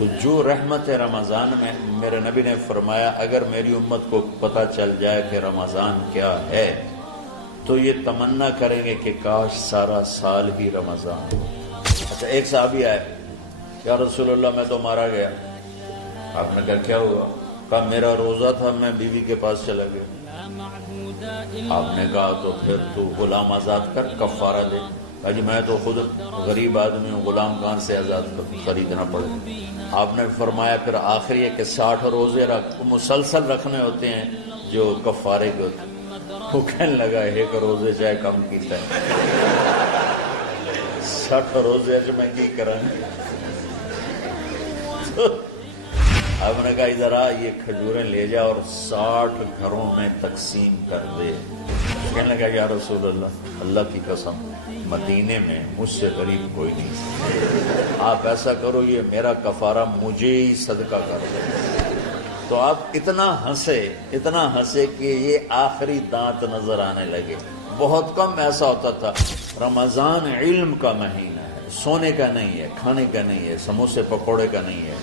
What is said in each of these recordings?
تو جو رحمت رمضان میں میرے نبی نے فرمایا اگر میری امت کو پتہ چل جائے کہ رمضان کیا ہے تو یہ تمنا کریں گے کہ کاش سارا سال ہی رمضان ہو۔ اچھا ایک صحابی آئے، یا رسول اللہ میں تو مارا گیا۔ آپ نے کہا کیا ہوا؟ کہا میرا روزہ تھا، میں بیوی کے پاس چلا گیا۔ آپ نے کہا تو پھر تو غلام آزاد کر، کفارہ دے۔ کہا جی میں تو خود غریب آدمی ہوں، غلام کہاں سے آزاد خریدنا پڑے۔ آپ نے فرمایا پھر آخری ہے کہ 60 روزے مسلسل رکھنے ہوتے ہیں جو کفارے کے ہوتے ہیں۔ وہ کہنے لگا ایک روزے چاہے کم کیتا ہے 60 روزے جو میں کی کرا۔ اب نے کہا ادھر آ، یہ کھجوریں لے جا اور 60 گھروں میں تقسیم کر دے۔ کہنے لگا یا رسول اللہ، اللہ کی قسم مدینے میں مجھ سے غریب کوئی نہیں، آپ ایسا کرو یہ میرا کفارہ مجھے ہی صدقہ کر دو۔ تو آپ اتنا ہنسے کہ یہ آخری دانت نظر آنے لگے۔ بہت کم ایسا ہوتا تھا۔ رمضان علم کا مہینہ ہے، سونے کا نہیں ہے، کھانے کا نہیں ہے، سموسے پکوڑے کا نہیں ہے،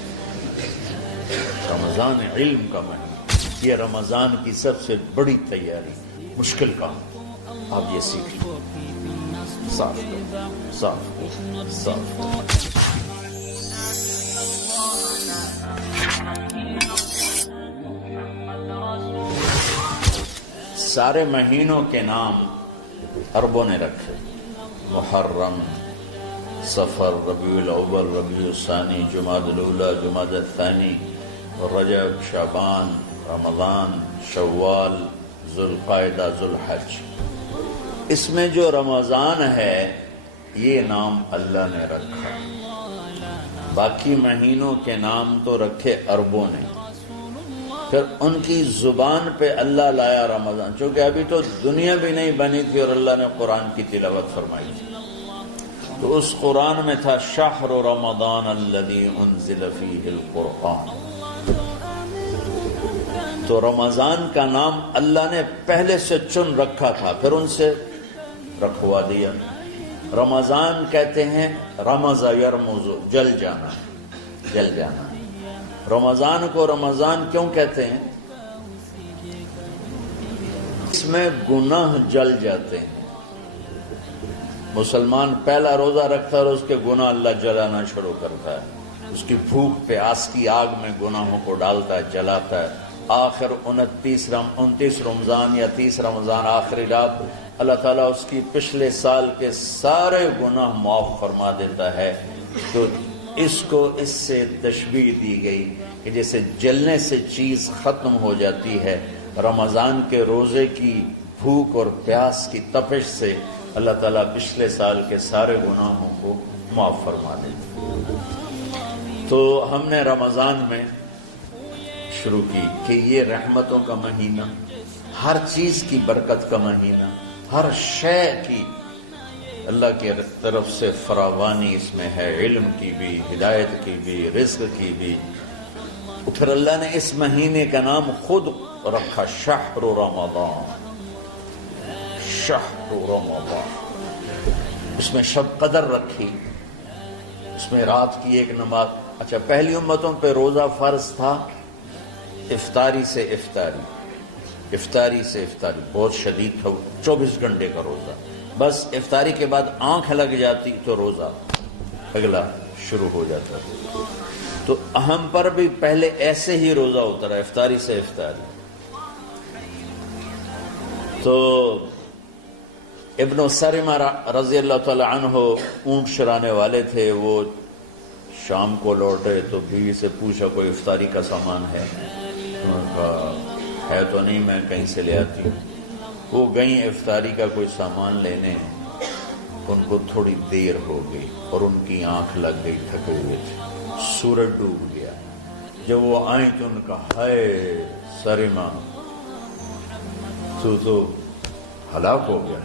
رمضان علم کا مہینہ۔ یہ رمضان کی سب سے بڑی تیاری، مشکل کام آپ یہ سیکھ لیں۔ صاف سارے مہینوں کے نام عربوں نے رکھے، محرم، صفر، ربیع الاول، ربیع الثانی، جمادی الاولی، جمادی الثانی، رجب، شعبان، رمضان، شوال، ذوالقعدہ، ذوالحج۔ اس میں جو رمضان ہے یہ نام اللہ نے رکھا، باقی مہینوں کے نام تو رکھے عربوں نے۔ پھر ان کی زبان پہ اللہ لایا رمضان، چونکہ ابھی تو دنیا بھی نہیں بنی تھی اور اللہ نے قرآن کی تلاوت فرمائی تھی، تو اس قرآن میں تھا شہر رمضان الذی انزل فیہ القرآن۔ تو رمضان کا نام اللہ نے پہلے سے چن رکھا تھا، پھر ان سے رکھوا دیا۔ رمضان کہتے ہیں رمض یرمز، جل جانا، جل جانا۔ رمضان کو رمضان کیوں کہتے ہیں؟ اس میں گناہ جل جاتے ہیں۔ مسلمان پہلا روزہ رکھتا ہے اور اس کے گناہ اللہ جلانا شروع کرتا ہے، اس کی بھوک پیاس کی آگ میں گناہوں کو ڈالتا ہے، جلاتا ہے۔ آخر 29 رمضان یا 30 رمضان آخری رات اللہ تعالیٰ اس کی پچھلے سال کے سارے گناہ معاف فرما دیتا ہے۔ تو اس کو اس سے تشبیہ دی گئی کہ جیسے جلنے سے چیز ختم ہو جاتی ہے، رمضان کے روزے کی بھوک اور پیاس کی تپش سے اللہ تعالیٰ پچھلے سال کے سارے گناہوں کو معاف فرما دیتا ہے۔ تو ہم نے رمضان میں شروع کی کہ یہ رحمتوں کا مہینہ، ہر چیز کی برکت کا مہینہ، ہر شے کی اللہ کی طرف سے فراوانی اس میں ہے، علم کی بھی، ہدایت کی بھی، رزق کی بھی۔ پھر اللہ نے اس مہینے کا نام خود رکھا شہر رمضان، شہر رمضان۔ اس میں شب قدر رکھی، اس میں رات کی ایک نماز۔ اچھا پہلی امتوں پہ روزہ فرض تھا افطاری سے افطاری، افطاری سے افطاری، بہت شدید تھا، 24 گھنٹے کا روزہ۔ بس افطاری کے بعد آنکھ لگ جاتی تو روزہ اگلا شروع ہو جاتا تھا۔ تو ہم پر بھی پہلے ایسے ہی روزہ اترا، افطاری سے افطاری۔ تو ابن سرمہ رضی اللہ تعالی عنہ اونٹ چرانے والے تھے، وہ شام کو لوٹے تو بیوی سے پوچھا کوئی افطاری کا سامان ہے؟ انہوں نے کہا ہے تو نہیں، میں کہیں سے لے آتی ہوں۔ وہ گئیں افطاری کا کوئی سامان لینے، ان کو تھوڑی دیر ہو گئی اور ان کی آنکھ لگ گئی، تھکے ہوئے تھے، سورج ڈوب گیا۔ جب وہ آئیں تو ان کا ہائے سرمہ تو ہلاک ہو گیا۔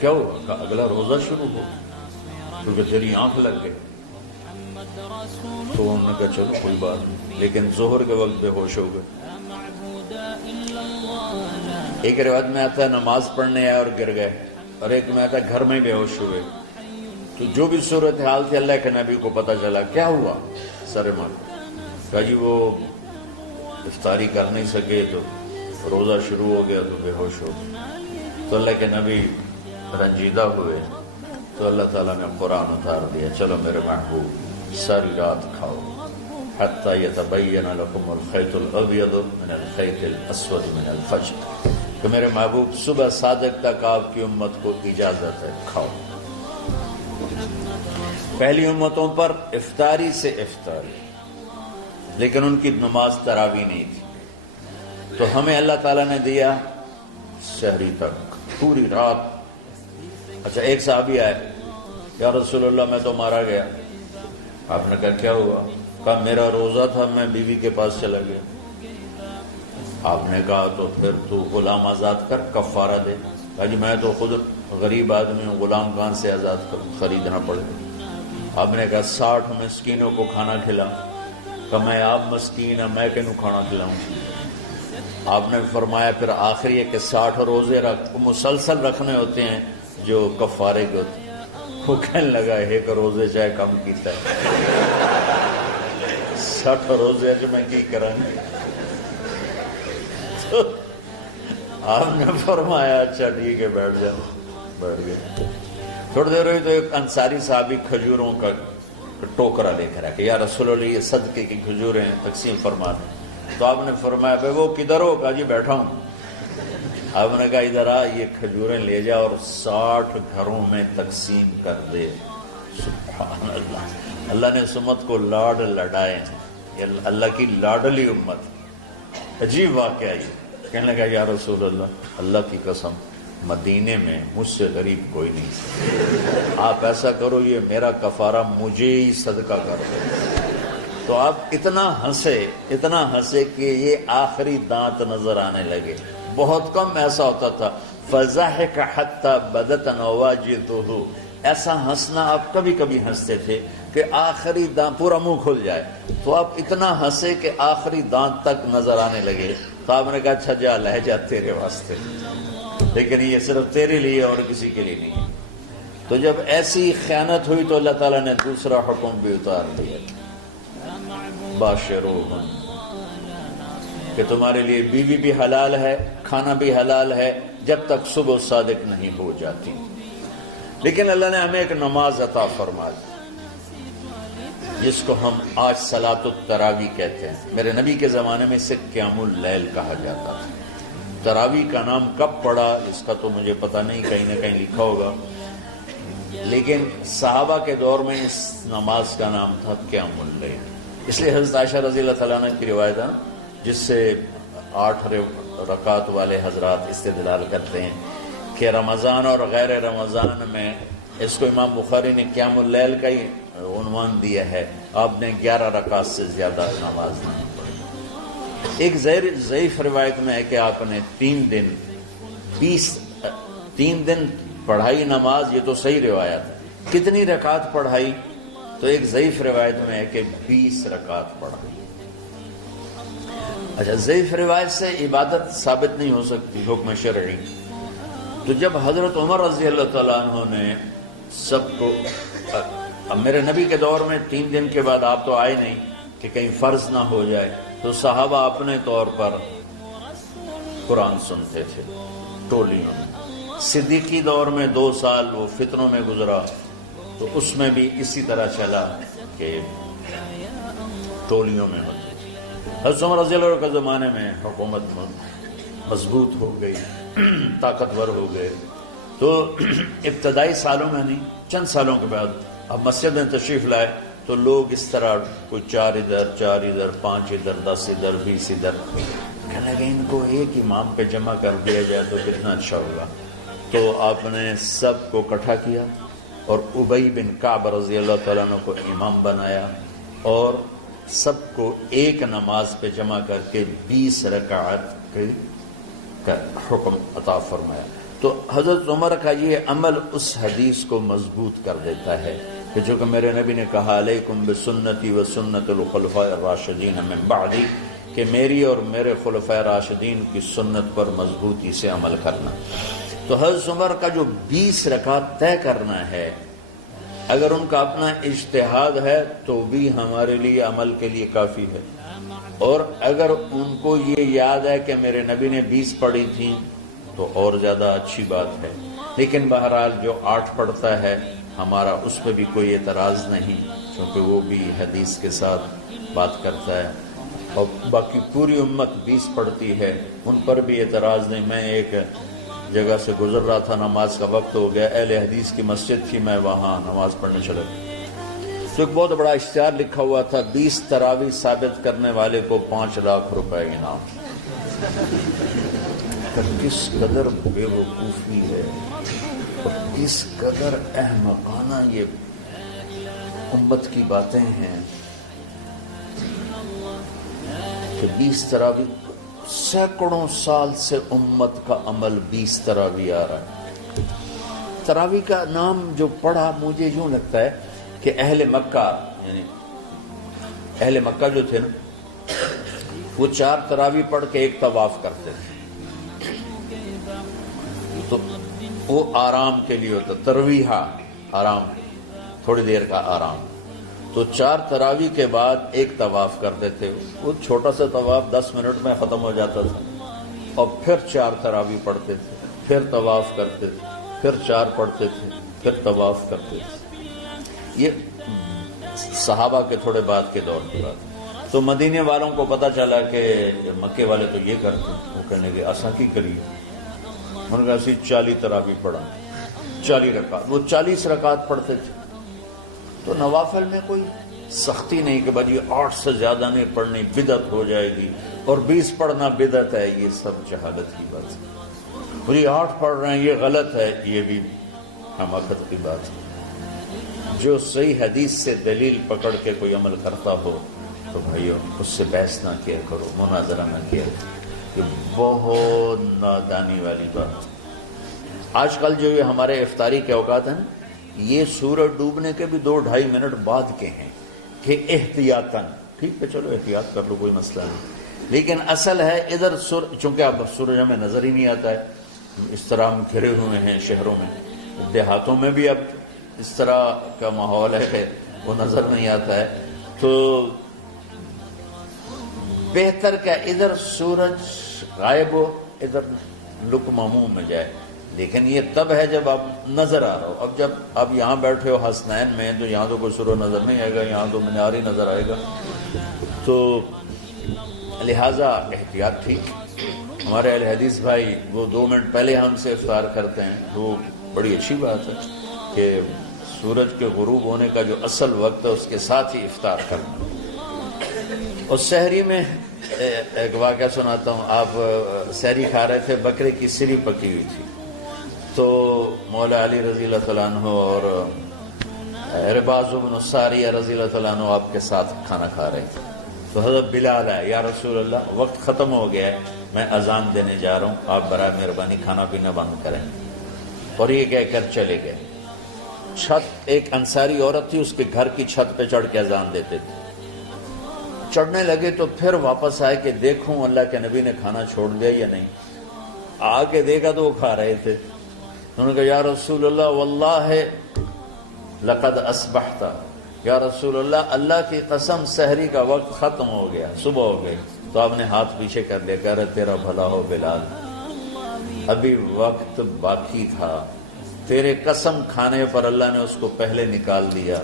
کیا ہوا؟ کہا اگلا روزہ شروع ہو کیونکہ تیری آنکھ لگ گئی۔ تو انہوں نے کہا چلو کوئی بات نہیں، لیکن ظہر کے وقت بے ہوش ہو گئے۔ ایک روایت میں آتا ہے نماز پڑھنے آئے اور گر گئے، اور ایک میں آتا ہے گھر میں بے ہوش ہوئے۔ تو جو بھی صورتحال تھی اللہ کے نبی کو پتہ چلا۔ کیا ہوا؟ سرمہ کہا جی وہ افطاری کر نہیں سکے تو روزہ شروع ہو گیا تو بے ہوش ہو گئے. تو اللہ کے نبی رنجیدہ ہوئے تو اللہ تعالیٰ نے قرآن اتار دیا، چلو میرے محبوب ساری رات کھاؤ حتی یتبین لکم الخیط الابیض من الخیط الاسود من الفجر، کہ میرے محبوب صبح صادق تک آپ کی امت کو اجازت ہے کھاؤ. پہلی امتوں پر افطاری سے افطاری، لیکن ان کی نماز تراویح نہیں تھی. تو ہمیں اللہ تعالیٰ نے دیا سحری تک پوری رات. اچھا ایک صحابی آئے، یا رسول اللہ میں تو مارا گیا. آپ نے کہا کیا ہوا؟ کہا میرا روزہ تھا، میں بیوی کے پاس چلا گیا. آپ نے کہا تو پھر تو غلام آزاد کر، کفارہ دے. کہا جی میں تو خود غریب آدمی ہوں، غلام کہاں سے آزاد خریدنا پڑے. آپ نے کہا 60 مسکینوں کو کھانا کھلا. کہا میں آپ مسکین ہیں، میں کینوں کھانا کھلاؤں. آپ نے فرمایا پھر آخری ہے کہ 60 روزے مسلسل رکھنے ہوتے ہیں جو کفارے کے ہوتے ہیں. وہ کہنے لگا ایک روزے چاہے کم کیتا ہے 60 روزے جو میں کی کروں. تو آپ نے فرمایا اچھا ٹھیک ہے بیٹھ جاؤ. بیٹھ گئے. تھوڑی دیر ہوئی تو ایک انصاری صحابی کھجوروں کا ٹوکرا لے کر آیا کہ یا رسول اللہ یہ صدقے کی کھجوریں تقسیم فرما دیں. تو آپ نے فرمایا بھائی وہ کدھر ہو؟ کہا جی بیٹھا ہوں. آپ نے کہا ادھر آ، یہ کھجوریں لے جا اور 60 گھروں میں تقسیم کر دے. سبحان اللہ، اللہ نے اس امت کو لاڈ لڈائے ہیں. یہ اللہ کی لاڈلی امت. عجیب واقعہ یہ. کہنے لگا یا رسول اللہ کی قسم مدینے میں مجھ سے غریب کوئی نہیں، آپ ایسا کرو یہ میرا کفارہ مجھے ہی صدقہ کر دو. تو آپ اتنا ہنسے کہ یہ آخری دانت نظر آنے لگے. بہت کم ایسا ہوتا تھا. فضحك حتى بدت نواجذه، ایسا ہنسنا آپ کبھی کبھی ہنستے تھے کہ آخری دانت پورا منہ کھل جائے. تو آپ اتنا ہنسے کہ آخری دانت تک نظر آنے لگے. تو آپ نے کہا اچھا جا لہجہ تیرے واسطے، لیکن یہ صرف تیرے لیے اور کسی کے لیے نہیں. تو جب ایسی خیانت ہوئی تو اللہ تعالیٰ نے دوسرا حکم بھی اتار دیا، باشروہن، کہ تمہارے لیے بیوی بھی حلال ہے، کھانا بھی حلال ہے جب تک صبح صادق نہیں ہو جاتی. لیکن اللہ نے ہمیں ایک نماز عطا فرما دی جس کو ہم آج صلاۃ التراویح کہتے ہیں. میرے نبی کے زمانے میں اسے قیام اللیل کہا جاتا تھا. تراویح کا نام کب پڑا اس کا تو مجھے پتہ نہیں، کہیں نہ کہیں لکھا ہوگا، لیکن صحابہ کے دور میں اس نماز کا نام تھا قیام اللیل. اس لیے حضرت عائشہ رضی اللہ تعالیٰ عنہ کی روایت ہے جس سے 8 رکعت والے حضرات استدلال کرتے ہیں کہ رمضان اور غیر رمضان میں اس کو امام بخاری نے قیام اللیل کا ہی عنوان دیا ہے. آپ نے 11 رکعت سے زیادہ نماز نہیں پڑھی. ایک ضعیف روایت میں ہے کہ آپ نے 3 دن پڑھائی نماز. یہ تو صحیح روایت ہے. کتنی رکعت پڑھائی؟ تو ایک ضعیف روایت میں ہے کہ 20 رکعت پڑھائی. اچھا ضعیف روایت سے عبادت ثابت نہیں ہو سکتی حکم شرعی. تو جب حضرت عمر رضی اللہ تعالیٰ عنہ نے سب کو، اب میرے نبی کے دور میں 3 دن کے بعد آپ تو آئے نہیں کہ کہیں فرض نہ ہو جائے، تو صحابہ اپنے طور پر قرآن سنتے تھے ٹولیوں میں. صدیقی دور میں 2 سال وہ فتنوں میں گزرا، تو اس میں بھی اسی طرح چلا کہ ٹولیوں میں ہوتے. حضرت عمر رضی اللہ عنہ کے زمانے میں حکومت مضبوط ہو گئی، طاقتور ہو گئے. تو ابتدائی سالوں میں نہیں، چند سالوں کے بعد اب مسجد میں تشریف لائے تو لوگ اس طرح کوئی 4 ادھر 4 ادھر 5 ادھر 10 ادھر 20 ادھر. کہنے لگے ان کو ایک امام پہ جمع کر دیا جائے تو کتنا اچھا ہوگا. تو آپ نے سب کو اکٹھا کیا اور ابی بن کعب رضی اللہ تعالیٰ عنہ کو امام بنایا اور سب کو ایک نماز پہ جمع کر کے 20 رکعت کا حکم عطا فرمایا. تو حضرت عمر کا یہ عمل اس حدیث کو مضبوط کر دیتا ہے کہ جو کہ میرے نبی نے کہا علیکم بسنتی و سنت الخلفاء الراشدین من بعدی، کہ میری اور میرے خلفاء راشدین کی سنت پر مضبوطی سے عمل کرنا. تو حضرت عمر کا جو 20 رکعت طے کرنا ہے اگر ان کا اپنا اجتہاد ہے تو بھی ہمارے لیے عمل کے لیے کافی ہے، اور اگر ان کو یہ یاد ہے کہ میرے نبی نے 20 پڑھی تھیں تو اور زیادہ اچھی بات ہے۔ لیکن بہرحال جو 8 پڑھتا ہے ہمارا اس پہ بھی کوئی اعتراض نہیں، کیونکہ وہ بھی حدیث کے ساتھ بات کرتا ہے، اور باقی پوری امت 20 پڑھتی ہے، ان پر بھی اعتراض نہیں۔ میں ایک جگہ سے گزر رہا تھا، نماز کا وقت ہو گیا، اہل حدیث کی مسجد تھی، میں وہاں نماز پڑھنے چلا گیا، تو ایک بہت بڑا اشتہار لکھا ہوا تھا، 20 تراویح ثابت کرنے والے کو 5 لاکھ روپے انعام۔ کس قدر بے وقوفی ہے اور کس قدر احمقانہ یہ امت کی باتیں ہیں کہ 20 تراویح، سینکڑوں سال سے امت کا عمل 20 تراویح آ رہا ہے۔ تراویح کا نام جو پڑھا مجھے یوں لگتا ہے کہ اہل مکہ، یعنی اہل مکہ جو تھے نا، وہ 4 تراویح پڑھ کے ایک طواف کرتے تھے، تو وہ آرام کے لیے ہوتا، ترویحہ آرام، تھوڑی دیر کا آرام، تو 4 تراویح کے بعد ایک طواف کرتے تھے، وہ چھوٹا سا طواف 10 منٹ میں ختم ہو جاتا تھا، اور پھر 4 تراویح پڑھتے تھے، پھر طواف کرتے تھے، پھر 4 پڑھتے تھے، پھر طواف کرتے تھے۔ یہ صحابہ کے تھوڑے بعد کے دور کی بات۔ تو مدینے والوں کو پتہ چلا کہ مکے والے تو یہ کرتے ہیں، وہ کہنے کے اساں کی کریے، انہوں نے کہا 40 تراویح پڑھا، 40 رکعت، وہ 40 رکعت پڑھتے تھے۔ تو نوافل میں کوئی سختی نہیں کہ بھائی 8 سے زیادہ نہیں پڑھنی، بدعت ہو جائے گی، اور 20 پڑھنا بدعت ہے، یہ سب جہالت کی بات ہے۔ اور یہ 8 پڑھ رہے ہیں یہ غلط ہے، یہ بھی حماقت کی بات ہے۔ جو صحیح حدیث سے دلیل پکڑ کے کوئی عمل کرتا ہو تو بھائیو اس سے بحث نہ کیا کرو، مناظرہ نہ کیا کرو، یہ بہت نادانی والی بات۔ آج کل جو یہ ہمارے افطاری کے اوقات ہیں، یہ سورج ڈوبنے کے بھی 2-2.5 منٹ بعد کے ہیں کہ احتیاطاً، ٹھیک ہے چلو احتیاط کر لو، کوئی مسئلہ نہیں، لیکن اصل ہے ادھر چونکہ اب سورج ہمیں نظر ہی نہیں آتا ہے، اس طرح ہم گھرے ہوئے ہیں شہروں میں، دیہاتوں میں بھی اب اس طرح کا ماحول ہے کہ وہ نظر نہیں آتا ہے، تو بہتر کہ ادھر سورج غائب ہو، ادھر لقمہ منہ میں جائے، لیکن یہ تب ہے جب آپ نظر آ رہا ہو۔ اب جب آپ یہاں بیٹھے ہو حسنین میں تو یہاں تو کوئی سورج نظر نہیں آئے گا، یہاں تو مینار ہی نظر آئے گا، تو لہٰذا احتیاط تھی۔ ہمارے اہل حدیث بھائی وہ 2 منٹ پہلے ہم سے افطار کرتے ہیں، تو بڑی اچھی بات ہے کہ سورج کے غروب ہونے کا جو اصل وقت ہے اس کے ساتھ ہی افطار کرنا۔ اور سحری میں ایک واقعہ سناتا ہوں، آپ سحری کھا رہے تھے، بکرے کی سری پکی ہوئی تھی، تو مولا علی رضی اللہ تعالیٰ عنہ اور عرباض بن ساریہ رضی اللہ تعالیٰ عنہ آپ کے ساتھ کھانا کھا رہے تھے، تو حضرت بلال ہے، یا رسول اللہ وقت ختم ہو گیا ہے، میں اذان دینے جا رہا ہوں، آپ برائے مہربانی کھانا پینا بند کریں، اور یہ کہہ کر چلے گئے۔ چھت، ایک انصاری عورت تھی، اس کے گھر کی چھت پہ چڑھ کے اذان دیتے تھے، چڑھنے لگے تو پھر واپس آئے کہ دیکھوں اللہ کے نبی نے کھانا چھوڑ دیا یا نہیں، آ کے دیکھا تو وہ کھا رہے تھے، انہوں نے کہا یا رسول اللہ واللہ لقد اصبحت، یا رسول اللہ اللہ کی قسم سحری کا وقت ختم ہو گیا، صبح ہو گئی، تو آپ نے ہاتھ پیچھے کر لیا، کہہ رہے تیرا بھلا ہو بلال، ابھی وقت باقی تھا، تیرے قسم کھانے پر اللہ نے اس کو پہلے نکال دیا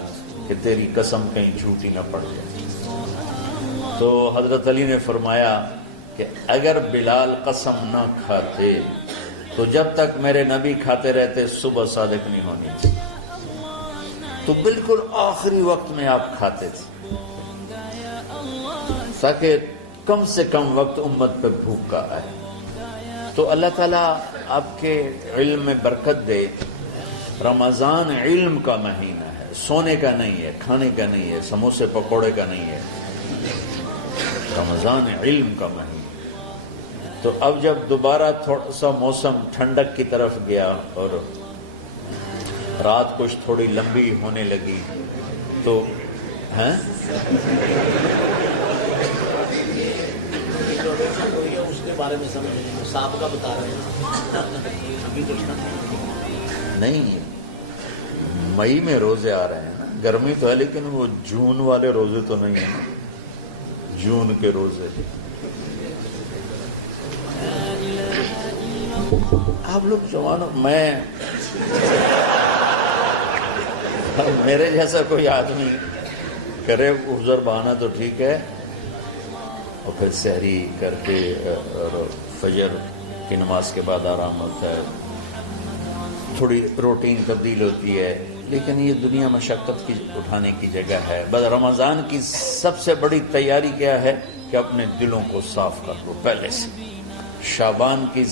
کہ تیری قسم کہیں جھوٹی نہ پڑ جائے۔ تو حضرت علی نے فرمایا کہ اگر بلال قسم نہ کھاتے تو جب تک میرے نبی کھاتے رہتے صبح صادق نہیں ہونی تھی، تو بالکل آخری وقت میں آپ کھاتے تھے تاکہ کم سے کم وقت امت پہ بھوک کا آئے۔ تو اللہ تعالیٰ آپ کے علم میں برکت دے۔ رمضان علم کا مہینہ ہے، سونے کا نہیں ہے، کھانے کا نہیں ہے، سموسے پکوڑے کا نہیں ہے، رمضان علم کا مہینہ۔ تو اب جب دوبارہ تھوڑا سا موسم ٹھنڈک کی طرف گیا اور رات کچھ تھوڑی لمبی ہونے لگی تو اس کے بارے میں سمجھ صاحب کا بتا رہے ہیں نہیں، مئی میں روزے آ رہے ہیں نا, گرمی تو ہے لیکن وہ جون والے روزے تو نہیں ہیں نا, جون کے روزے. آپ لوگ جوانوں, میں میرے جیسا کوئی آدمی کرے عذر بہانا تو ٹھیک ہے, اور پھر سحری کر کے اور فجر کی نماز کے بعد آرام ہوتا ہے, تھوڑی روٹین تبدیل ہوتی ہے, لیکن یہ دنیا مشقت کی اٹھانے کی جگہ ہے. بس رمضان کی سب سے بڑی تیاری کیا ہے کہ اپنے دلوں کو صاف کر لو پہلے سے. شعبان کی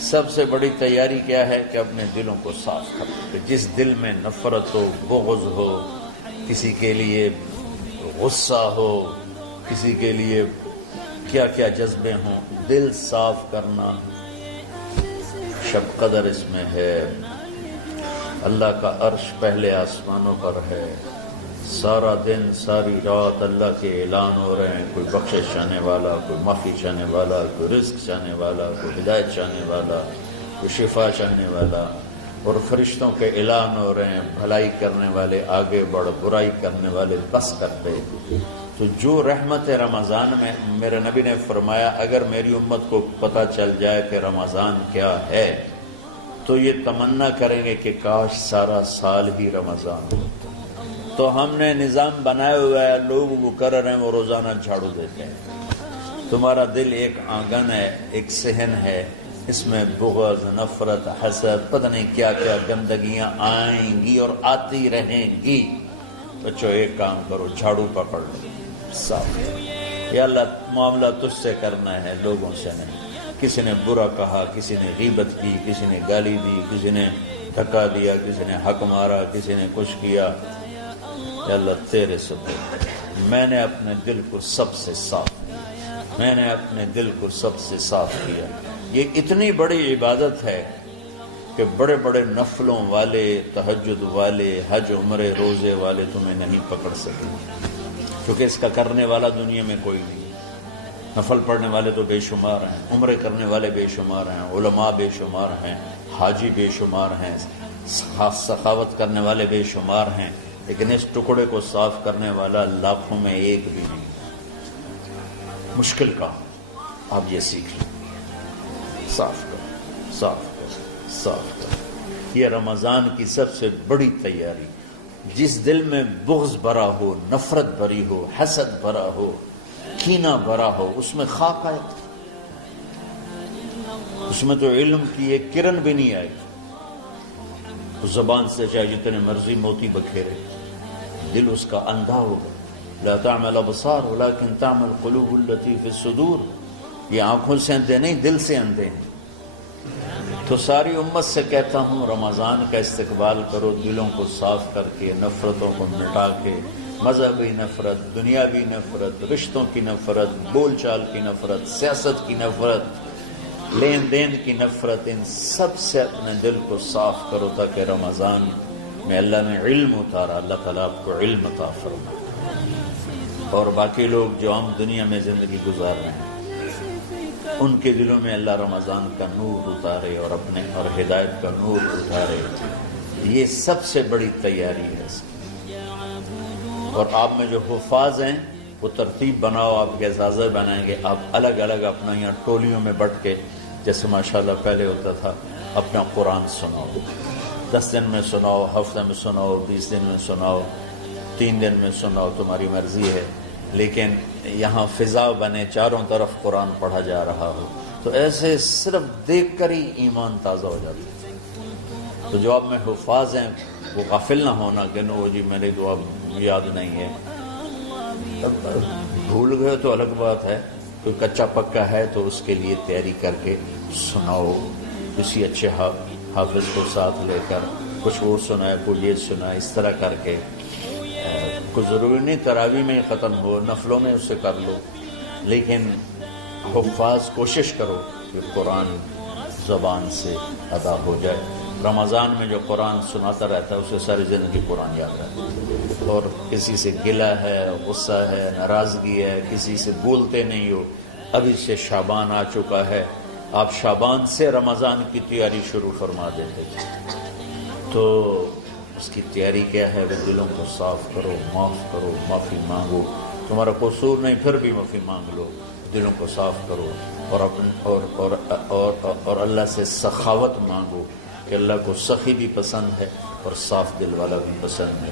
سب سے بڑی تیاری کیا ہے کہ اپنے دلوں کو صاف کر لو. جس دل میں نفرت ہو, بغض ہو, کسی کے لیے غصہ ہو, کسی کے لیے کیا کیا جذبے ہوں, دل صاف کرنا. شب قدر اس میں ہے, اللہ کا عرش پہلے آسمانوں پر ہے, سارا دن ساری رات اللہ کے اعلان ہو رہے ہیں, کوئی بخشش چاہنے والا, کوئی معافی چاہنے والا, کوئی رزق چاہنے والا, کوئی ہدایت چاہنے والا, کوئی شفا چاہنے والا, اور فرشتوں کے اعلان ہو رہے ہیں, بھلائی کرنے والے آگے بڑھ, برائی کرنے والے بس کر دے. تو جو رحمت رمضان میں, میرے نبی نے فرمایا اگر میری امت کو پتہ چل جائے کہ رمضان کیا ہے تو یہ تمنا کریں گے کہ کاش سارا سال ہی رمضان ہو. تو ہم نے نظام بنایا ہوا ہے, لوگ وہ کر رہے ہیں, وہ روزانہ جھاڑو دیتے ہیں. تمہارا دل ایک آنگن ہے, ایک صحن ہے, اس میں بغض, نفرت, حسد, پتہ نہیں کیا کیا گندگیاں آئیں گی اور آتی رہیں گی. بچوں ایک کام کرو, جھاڑو پکڑ لو, صاف. یا اللہ معاملہ تجھ سے کرنا ہے, لوگوں سے نہیں. کسی نے برا کہا, کسی نے غیبت کی, کسی نے گالی دی, کسی نے دھکا دیا, کسی نے حق مارا, کسی نے کچھ کیا. یا اللہ تیرے سبب میں نے اپنے دل کو سب سے صاف کیا, میں نے اپنے دل کو سب سے صاف کیا. یہ اتنی بڑی عبادت ہے کہ بڑے بڑے نفلوں والے, تہجد والے, حج عمرے روزے والے تمہیں نہیں پکڑ سکے, کیونکہ اس کا کرنے والا دنیا میں کوئی نہیں. نفل پڑھنے والے تو بے شمار ہیں, عمرے کرنے والے بے شمار ہیں, علماء بے شمار ہیں, حاجی بے شمار ہیں, سخاوت کرنے والے بے شمار ہیں, لیکن اس ٹکڑے کو صاف کرنے والا لاکھوں میں ایک بھی نہیں. مشکل کام, آپ یہ سیکھ لیں, صاف کرو, صاف کرو, صاف کرو. یہ رمضان کی سب سے بڑی تیاری. جس دل میں بغض بھرا ہو, نفرت بھری ہو, حسد بھرا ہو, کینہ بھرا ہو, اس میں خاک آئے, اس میں تو علم کی ایک کرن بھی نہیں آئے. زبان سے چاہے جتنے مرضی موتی بکھیرے, دل اس کا اندھا ہوگا. لا تعمل ابصار ولكن تعمل قلوب التي في الصدور. یہ آنکھوں سے اندھے نہیں, دل سے اندھے ہیں. تو ساری امت سے کہتا ہوں رمضان کا استقبال کرو, دلوں کو صاف کر کے, نفرتوں کو مٹا کے, مذہبی نفرت, دنیاوی نفرت, رشتوں کی نفرت, بول چال کی نفرت, سیاست کی نفرت, لین دین کی نفرت, ان سب سے اپنے دل کو صاف کرو تاکہ رمضان میں اللہ نے علم اتارا, اللہ تعالیٰ آپ کو علم عطا فرمائے. اور باقی لوگ جو عام دنیا میں زندگی گزار رہے ہیں ان کے دلوں میں اللہ رمضان کا نور اتارے اور اپنے اور ہدایت کا نور اتارے. یہ سب سے بڑی تیاری ہے اس کی. اور آپ میں جو حفاظ ہیں وہ ترتیب بناؤ, آپ کے اعزازہ بنائیں گے. آپ الگ الگ اپنا یہاں ٹولیوں میں بٹ کے, جیسے ماشاءاللہ پہلے ہوتا تھا, اپنا قرآن سناؤ. 10 دن میں سناؤ, ہفتہ میں سناؤ, 20 دن میں سناؤ, 3 دن میں سناؤ, تمہاری مرضی ہے. لیکن یہاں فضا بنے, چاروں طرف قرآن پڑھا جا رہا ہو, تو ایسے صرف دیکھ کر ہی ایمان تازہ ہو جاتا ہے. تو جو آپ میں حفاظ ہیں وہ غافل نہ ہونا کہ نو جی میرے تو اب یاد نہیں ہے. اب بھول گئے تو الگ بات ہے, کوئی کچا پکا ہے تو اس کے لیے تیاری کر کے سناؤ. کسی اچھے حافظ کو ساتھ لے کر کچھ اور سنائے, کوئی یہ سنائے, اس طرح کر کے. کوئی ضروری نہیں تراویح میں ختم ہو, نفلوں میں اس سے کر لو, لیکن حفاظ کوشش کرو کہ قرآن زبان سے ادا ہو جائے. رمضان میں جو قرآن سناتا رہتا ہے اسے ساری زندگی قرآن یاد رہتا ہے. اور کسی سے گلہ ہے, غصہ ہے, ناراضگی ہے, کسی سے بولتے نہیں ہو. ابھی سے شعبان آ چکا ہے, آپ شعبان سے رمضان کی تیاری شروع فرما دیتے تھے. تو اس کی تیاری کیا ہے؟ وہ دلوں کو صاف کرو، معاف کرو، معافی مانگو، تمہارا قصور نہیں پھر بھی معافی مانگ لو، دلوں کو صاف کرو اور اللہ سے سخاوت مانگو کہ اللہ کو سخی بھی پسند ہے اور صاف دل والا بھی پسند ہے۔